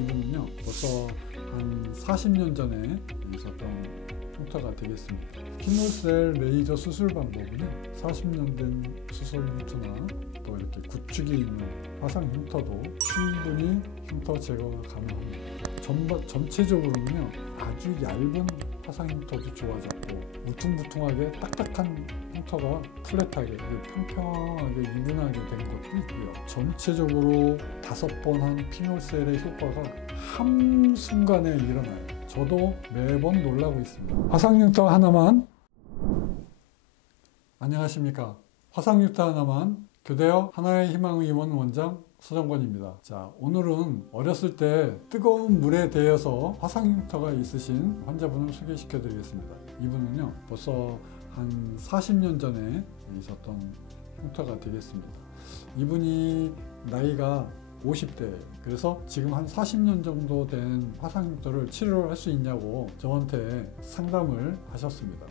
이분은요 벌써 한 40년 전에 있었던 흉터가 되겠습니다. 피놀셀 레이저 수술 방법은요 40년 된 수술 흉터나 또 이렇게 구축이 있는 화상 흉터도 충분히 흉터 제거가 가능합니다. 전체적으로는요 아주 얇은 화상 흉터도 좋아졌고 울퉁불퉁하게 딱딱한 흉터가 플랫하게 평평하게 유분하게 된 것도 있고요. 전체적으로 5번 한 피놀셀의 효과가 한순간에 일어나요. 저도 매번 놀라고 있습니다. 화상 흉터 하나만. 안녕하십니까. 화상 흉터 하나만 교대여 하나의 희망 의원 원장 서정권입니다. 자, 오늘은 어렸을 때 뜨거운 물에 데여서 화상 흉터가 있으신 환자분을 소개시켜 드리겠습니다. 이분은요 벌써 한 40년 전에 있었던 흉터가 되겠습니다. 이분이 나이가 50대, 그래서 지금 한 40년 정도 된 화상 흉터를 치료할 수 있냐고 저한테 상담을 하셨습니다.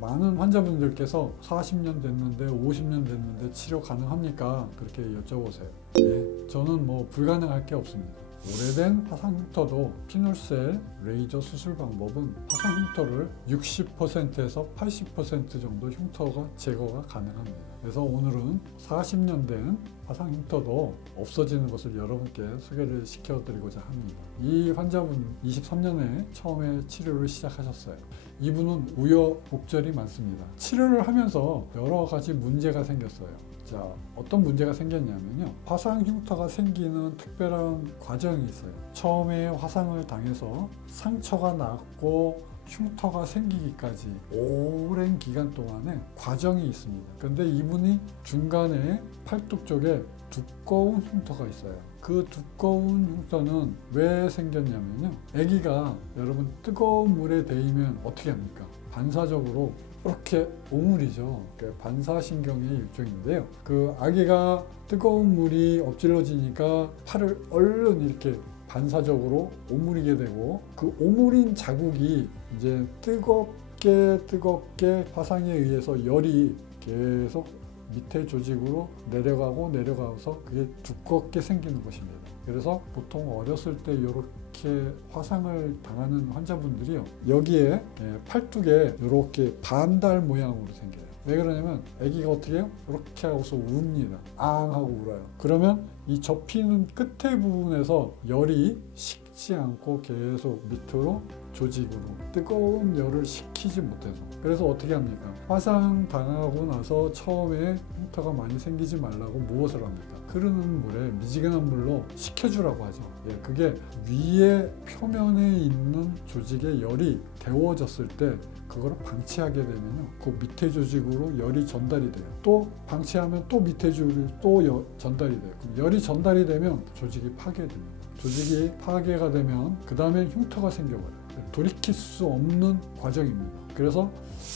많은 환자분들께서 40년 됐는데 50년 됐는데 치료 가능합니까? 그렇게 여쭤보세요. 예, 저는 뭐 불가능할 게 없습니다. 오래된 화상 흉터도 피놀셀 레이저 수술 방법은 화상 흉터를 60%에서 80% 정도 흉터가 제거가 가능합니다. 그래서 오늘은 40년 된 화상 흉터도 없어지는 것을 여러분께 소개를 시켜드리고자 합니다. 이 환자분 23년에 처음에 치료를 시작하셨어요. 이분은 우여곡절이 많습니다. 치료를 하면서 여러 가지 문제가 생겼어요. 자, 어떤 문제가 생겼냐면요. 화상 흉터가 생기는 특별한 과정이 있어요. 처음에 화상을 당해서 상처가 났고 흉터가 생기기까지 오랜 기간 동안에 과정이 있습니다. 근데 이분이 중간에 팔뚝 쪽에 두꺼운 흉터가 있어요. 그 두꺼운 흉터는 왜 생겼냐면요. 아기가 여러분 뜨거운 물에 데이면 어떻게 합니까? 반사적으로 이렇게 오므리죠. 반사신경의 일종인데요. 그 아기가 뜨거운 물이 엎질러지니까 팔을 얼른 이렇게 반사적으로 오므리게 되고 그 오므린 자국이 이제 뜨겁게 화상에 의해서 열이 계속 밑에 조직으로 내려가서 그게 두껍게 생기는 것입니다. 그래서 보통 어렸을 때 이렇게 화상을 당하는 환자분들이요. 여기에 팔뚝에 이렇게 반달 모양으로 생겨요. 왜 그러냐면 아기가 어떻게 해요? 이렇게 하고서 웁니다. 앙 하고 울어요. 그러면 이 접히는 끝에 부분에서 열이 식지 않고 계속 밑으로 조직으로 뜨거운 열을 식히지 못해서, 그래서 어떻게 합니까? 화상 당하고 나서 처음에 흉터가 많이 생기지 말라고 무엇을 합니까? 흐르는 물에 미지근한 물로 식혀주라고 하죠. 그게 위에 표면에 있는 조직의 열이 데워졌을 때 그걸 방치하게 되면요, 그 밑에 조직으로 열이 전달이 돼요. 또 방치하면 또 밑에 조직으로 또 전달이 돼요. 그럼 열이 전달이 되면 조직이 파괴됩니다. 조직이 파괴가 되면 그 다음에 흉터가 생겨버려요. 돌이킬 수 없는 과정입니다. 그래서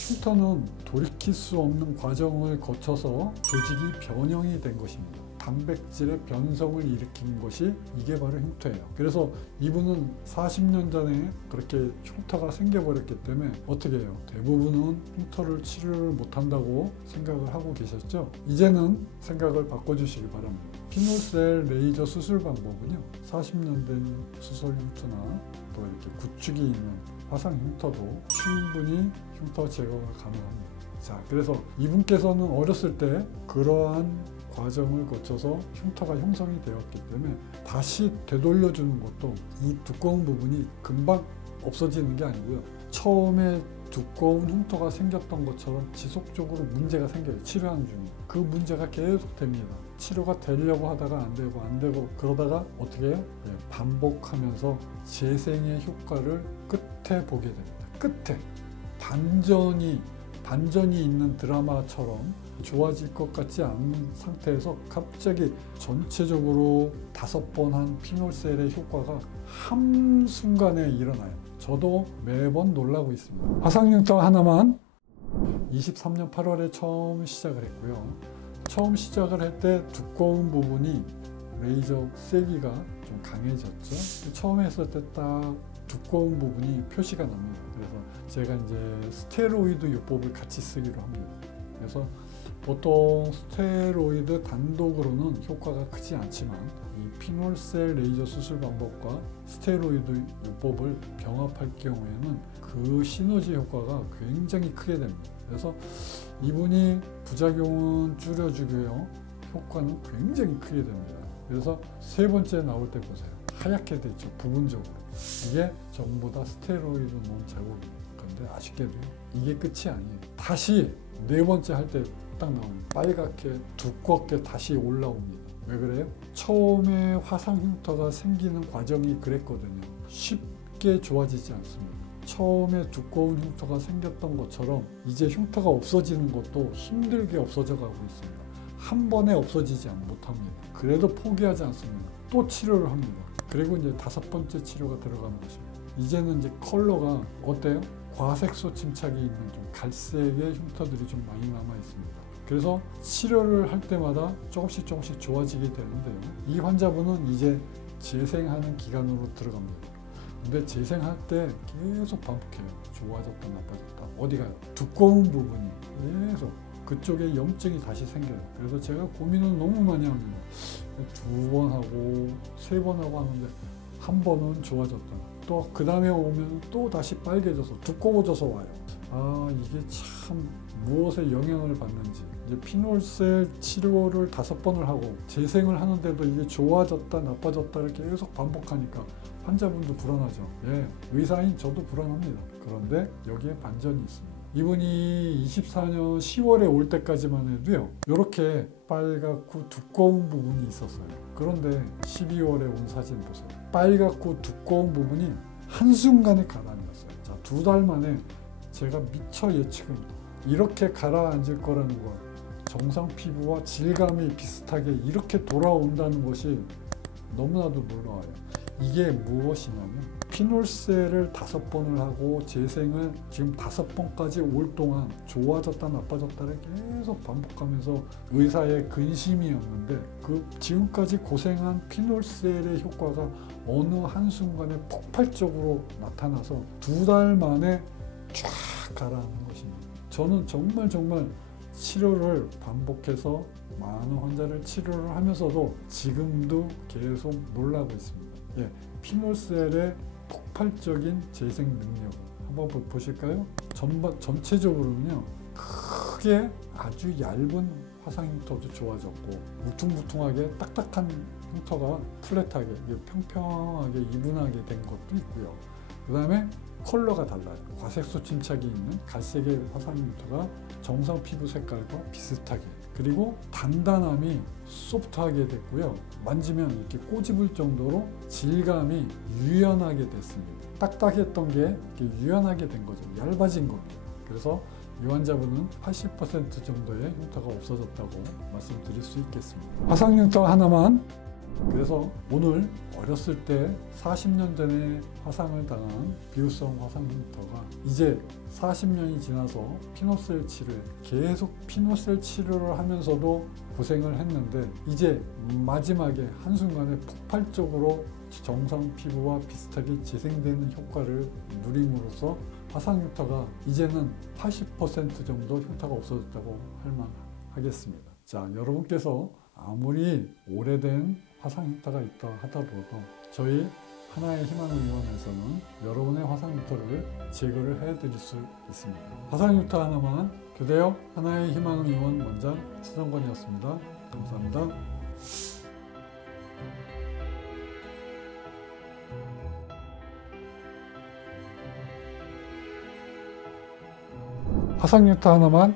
흉터는 돌이킬 수 없는 과정을 거쳐서 조직이 변형이 된 것입니다. 단백질의 변성을 일으킨 것이 이게 바로 흉터예요. 그래서 이분은 40년 전에 그렇게 흉터가 생겨버렸기 때문에 어떻게 해요? 대부분은 흉터를 치료를 못한다고 생각을 하고 계셨죠? 이제는 생각을 바꿔주시기 바랍니다. 피놀셀 레이저 수술 방법은요, 40년 된 수술 흉터나 또 이렇게 구축이 있는 화상 흉터도 충분히 흉터 제거가 가능합니다. 자, 그래서 이분께서는 어렸을 때 그러한 과정을 거쳐서 흉터가 형성이 되었기 때문에 다시 되돌려주는 것도 이 두꺼운 부분이 금방 없어지는 게 아니고요. 처음에 두꺼운 흉터가 생겼던 것처럼 지속적으로 문제가 생겨요. 치료하는 중에. 그 문제가 계속 됩니다. 치료가 되려고 하다가 안 되고 그러다가 어떻게 해요? 반복하면서 재생의 효과를 끝에 보게 됩니다. 끝에 반전이 있는 드라마처럼 좋아질 것 같지 않은 상태에서 갑자기 전체적으로 5번 한 피놀셀의 효과가 한순간에 일어나요. 저도 매번 놀라고 있습니다. 화상 흉터 하나만. 23년 8월에 처음 시작을 했고요. 처음 시작을 할 때 두꺼운 부분이 레이저 세기가 좀 강해졌죠. 처음 했을 때 딱 두꺼운 부분이 표시가 납니다. 그래서 제가 이제 스테로이드 요법을 같이 쓰기로 합니다. 그래서 보통 스테로이드 단독으로는 효과가 크지 않지만 이 피놀셀 레이저 수술 방법과 스테로이드 요법을 병합할 경우에는 그 시너지 효과가 굉장히 크게 됩니다. 그래서 이분이 부작용은 줄여주고요, 효과는 굉장히 크게 됩니다. 그래서 세 번째 나올 때 보세요. 하얗게 됐죠, 부분적으로. 이게 전부 다 스테로이드 놓은 자국입니다. 그런데 아쉽게도 이게 끝이 아니에요. 다시 네 번째 할 때 딱 나옵니다. 빨갛게 두껍게 다시 올라옵니다. 왜 그래요? 처음에 화상 흉터가 생기는 과정이 그랬거든요. 쉽게 좋아지지 않습니다. 처음에 두꺼운 흉터가 생겼던 것처럼 이제 흉터가 없어지는 것도 힘들게 없어져 가고 있습니다. 한 번에 없어지지 못합니다. 그래도 포기하지 않습니다. 또 치료를 합니다. 그리고 이제 다섯 번째 치료가 들어가는 것입니다. 이제는 이제 컬러가 어때요? 과색소 침착이 있는 좀 갈색의 흉터들이 좀 많이 남아 있습니다. 그래서 치료를 할 때마다 조금씩 좋아지게 되는데요. 이 환자분은 이제 재생하는 기간으로 들어갑니다. 근데 재생할 때 계속 반복해요. 좋아졌다 나빠졌다. 어디 가요? 두꺼운 부분이 계속 그쪽에 염증이 다시 생겨요. 그래서 제가 고민을 너무 많이 합니다. 두 번 하고 세 번 하고 하는데 한 번은 좋아졌다. 또 그 다음에 오면 또 다시 빨개져서 두꺼워져서 와요. 아, 이게 참 무엇에 영향을 받는지. 이제 피놀셀 치료를 5번을 하고 재생을 하는데도 이게 좋아졌다 나빠졌다를 계속 반복하니까 환자분도 불안하죠. 예, 의사인 저도 불안합니다. 그런데 여기에 반전이 있습니다. 이분이 24년 10월에 올 때까지만 해도요, 이렇게 빨갛고 두꺼운 부분이 있었어요. 그런데 12월에 온 사진 보세요. 빨갛고 두꺼운 부분이 한순간에 가라앉았어요. 자, 2달 만에 제가 미처 예측을 이렇게 가라앉을 거라는 것, 정상 피부와 질감이 비슷하게 이렇게 돌아온다는 것이 너무나도 놀라워요. 이게 무엇이냐면 피놀셀을 5번을 하고 재생을 지금 5번까지 올 동안 좋아졌다 나빠졌다를 계속 반복하면서 의사의 근심이었는데 그 지금까지 고생한 피놀셀의 효과가 어느 한순간에 폭발적으로 나타나서 2달 만에 쫙 가라앉는 것입니다. 저는 정말 치료를 반복해서 많은 환자를 치료를 하면서도 지금도 계속 놀라고 있습니다. 예, 피놀셀의 폭발적인 재생 능력 한번 보실까요? 전체적으로는요, 크게 아주 얇은 화상 흉터도 좋아졌고 울퉁불퉁하게 딱딱한 흉터가 플랫하게 평평하게 이분하게 된 것도 있고요. 그 다음에 컬러가 달라요. 과색소 침착이 있는 갈색의 화상 흉터가 정상 피부 색깔과 비슷하게, 그리고 단단함이 소프트하게 됐고요. 만지면 이렇게 꼬집을 정도로 질감이 유연하게 됐습니다. 딱딱했던 게 이렇게 유연하게 된 거죠. 얇아진 겁니다. 그래서 이 환자분은 80% 정도의 흉터가 없어졌다고 말씀드릴 수 있겠습니다. 화상 흉터 하나만. 그래서 오늘 어렸을 때 40년 전에 화상을 당한 비후성 화상 흉터가 이제 40년이 지나서 피놀셀 치료에 계속 피놀셀 치료를 하면서도 고생을 했는데 이제 마지막에 한순간에 폭발적으로 정상 피부와 비슷하게 재생되는 효과를 누림으로써 화상 흉터가 이제는 80% 정도 흉터가 없어졌다고 할 만하겠습니다. 자, 여러분께서 아무리 오래된 화상 흉터가 있다 하더라도 저희 하나의 희망의원에서는 여러분의 화상 흉터를 제거를 해드릴 수 있습니다. 화상 흉터 하나만 교대역 하나의 희망의원 원장 최성권이었습니다. 감사합니다. 화상 흉터 하나만